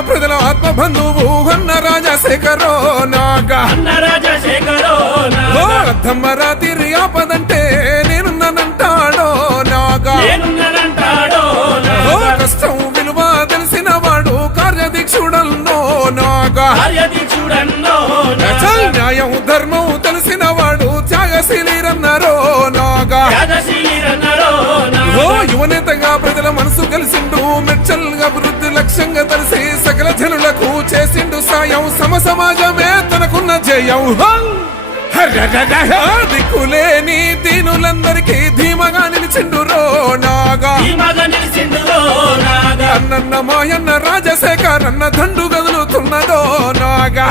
ప్రజల ఆత్మ బంధువు అన్న రాజశేఖరో నాగా అర్థమరాతిరి ఆపదంటే నేనున్నానంటాడో నాగా కష్టం విలువ తెలిసిన వాడు కార్యదీక్షుడన్నో నాగా న్యాయం ధర్మం తెలిసిన వాడు త్యాగశీలిరన్నారో నాగా యువనేతగా ప్రజల మనసు కలిసిండు మెచ్చల్ అభివృద్ధి లక్ష్యంగా తెలిసి సకల జనులకు చేసిండు సాయం సమాజమే తనకున్న జయం దిక్కులేని దీనులందరికీ ధీమగా నిలిచిండు రో నాగా అన్నన్న మాయన్న రాజశేఖర్ అన్న దండు గదులుతున్నదో నాగా